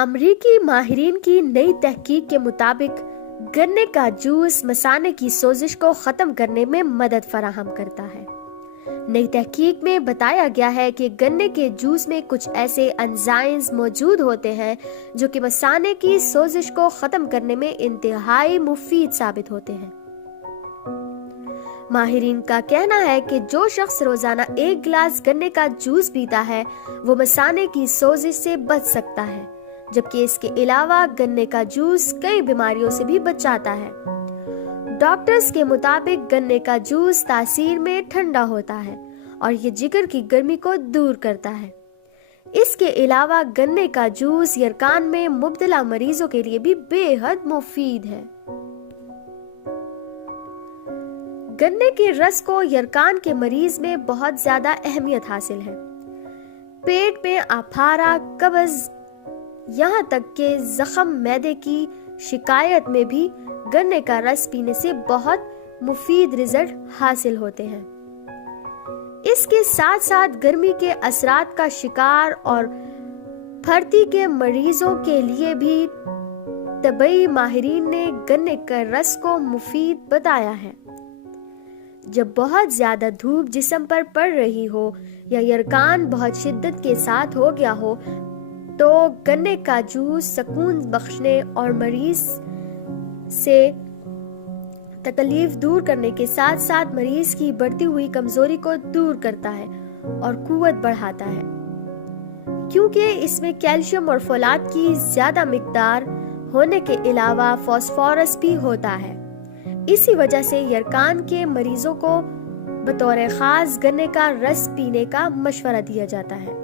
امریکی ماہرین کی نئی تحقیق کے مطابق گنے کا جوس مثانے کی سوزش کو ختم کرنے میں مدد فراہم کرتا ہے۔ نئی تحقیق میں بتایا گیا ہے کہ گنے کے جوس میں کچھ ایسے انزائمز موجود ہوتے ہیں جو کہ مثانے کی سوزش کو ختم کرنے میں انتہائی مفید ثابت ہوتے ہیں۔ ماہرین کا کہنا ہے کہ جو شخص روزانہ 1 گلاس گنے کا جوس پیتا ہے وہ مثانے کی سوزش سے بچ سکتا ہے، جبکہ اس کے علاوہ گنے کا جوس کئی بیماریوں سے بھی بچاتا ہے۔ ڈاکٹرز کے مطابق گنے کا جوس تاثیر میں ٹھنڈا ہوتا ہے اور یہ جگر کی گرمی کو دور کرتا ہے۔ اس کے علاوہ گنے کا جوس یرقان میں مبتلا مریضوں کے لیے بھی بے حد مفید ہے۔ گنے کے رس کو یرقان کے مریض میں بہت زیادہ اہمیت حاصل ہے۔ پیٹ میں آپھارا، قبض، یہاں تک کہ زخم معدے کی شکایت میں بھی گنے کا رس پینے سے بہت مفید رزلٹ حاصل ہوتے ہیں۔ اس کے ساتھ ساتھ گرمی کے اثرات کا شکار اور پھرتی کے مریضوں کے لیے بھی طبی ماہرین نے گنے کا رس کو مفید بتایا ہے۔ جب بہت زیادہ دھوپ جسم پر پڑ رہی ہو یا یرقان بہت شدت کے ساتھ ہو گیا ہو تو گنے کا جوس سکون بخشنے اور مریض سے تکلیف دور کرنے کے ساتھ ساتھ مریض کی بڑھتی ہوئی کمزوری کو دور کرتا ہے اور قوت بڑھاتا ہے، کیونکہ اس میں کیلشیم اور فولاد کی زیادہ مقدار ہونے کے علاوہ فاسفورس بھی ہوتا ہے۔ اسی وجہ سے یرقان کے مریضوں کو بطور خاص گنے کا رس پینے کا مشورہ دیا جاتا ہے۔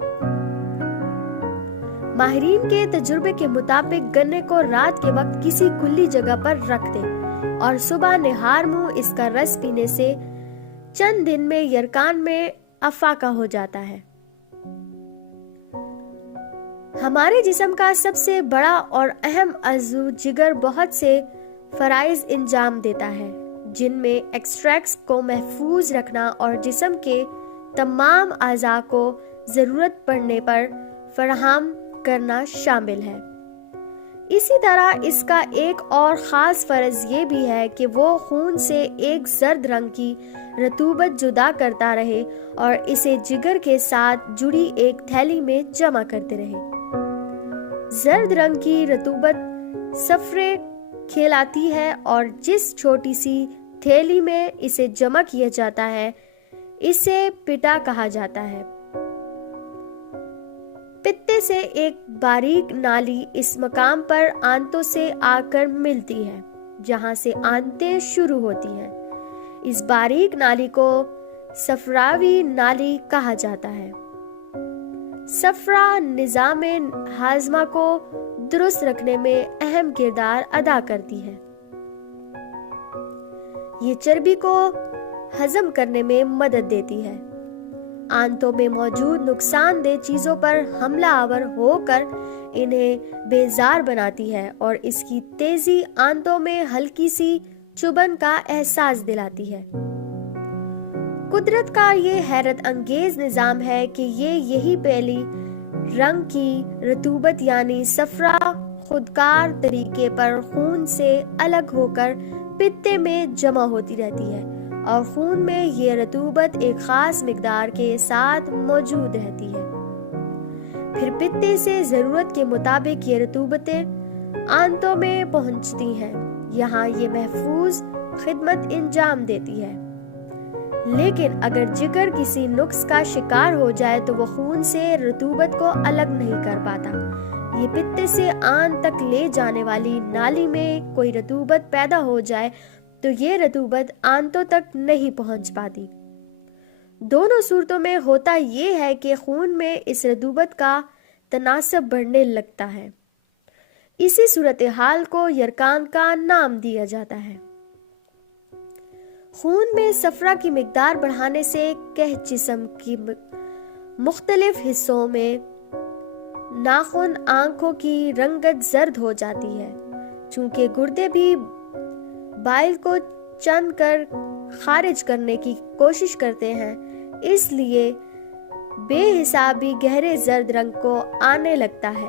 ماہرین کے تجربے کے مطابق گنے کو رات کے وقت کسی کھلی جگہ پر رکھ دیں اور صبح نہار منہ اس کا رس پینے سے چند دن میں یرقان میں افاقہ ہو جاتا ہے۔ ہمارے جسم کا سب سے بڑا اور اہم عضو جگر بہت سے فرائض انجام دیتا ہے، جن میں ایکسٹریکٹس کو محفوظ رکھنا اور جسم کے تمام اعضاء کو ضرورت پڑنے پر فراہم کرنا شامل ہے۔ اسی طرح اس کا ایک اور خاص فرض یہ بھی ہے کہ وہ خون سے ایک زرد رنگ کی رطوبت جدا کرتا رہے اور اسے جگر کے ساتھ جڑی ایک تھیلی میں جمع کرتے رہے۔ زرد رنگ کی رطوبت صفرے کھلاتی ہے اور جس چھوٹی سی تھیلی میں اسے جمع کیا جاتا ہے اسے پٹا کہا جاتا ہے۔ پتے سے ایک باریک نالی اس مقام پر آنتوں سے آ کر ملتی ہے جہاں سے آنتیں شروع ہوتی ہیں۔ اس باریک نالی کو صفراوی نالی کہا جاتا ہے۔ صفرا نظام ہاضمہ کو درست رکھنے میں اہم کردار ادا کرتی ہے۔ یہ چربی کو ہضم کرنے میں مدد دیتی ہے، آنتوں میں موجود نقصان دہ چیزوں پر حملہ آور ہو کر انہیں بیزار بناتی ہے اور اس کی تیزی آنتوں میں ہلکی سی چبھن کا احساس دلاتی ہے۔ قدرت کا یہ حیرت انگیز نظام ہے کہ یہی پہلی رنگ کی رطوبت یعنی صفرا خودکار طریقے پر خون سے الگ ہو کر پتے میں جمع ہوتی رہتی ہے اور خون میں یہ رطوبت ایک خاص مقدار کے ساتھ موجود رہتی ہے۔ پھر پتے سے ضرورت کے مطابق یہ رطوبتیں آنتوں میں پہنچتی ہیں، یہاں یہ محفوظ خدمت انجام دیتی ہے۔ لیکن اگر جگر کسی نقص کا شکار ہو جائے تو وہ خون سے رطوبت کو الگ نہیں کر پاتا۔ یہ پتے سے آنت تک لے جانے والی نالی میں کوئی رطوبت پیدا ہو جائے تو یہ رطوبت آنتوں تک نہیں پہنچ پاتی۔ دونوں صورتوں میں ہوتا یہ ہے کہ خون میں اس رطوبت کا تناسب بڑھنے لگتا ہے۔ اسی صورتحال کو یرقان کا نام دیا جاتا ہے۔ خون میں صفرا کی مقدار بڑھانے سے جسم کی مختلف حصوں میں ناخن، آنکھوں کی رنگت زرد ہو جاتی ہے۔ چونکہ گردے بھی بائل کو چند کر خارج کرنے کی کوشش کرتے ہیں، اس لیے بے حسابی گہرے زرد رنگ کو آنے لگتا ہے۔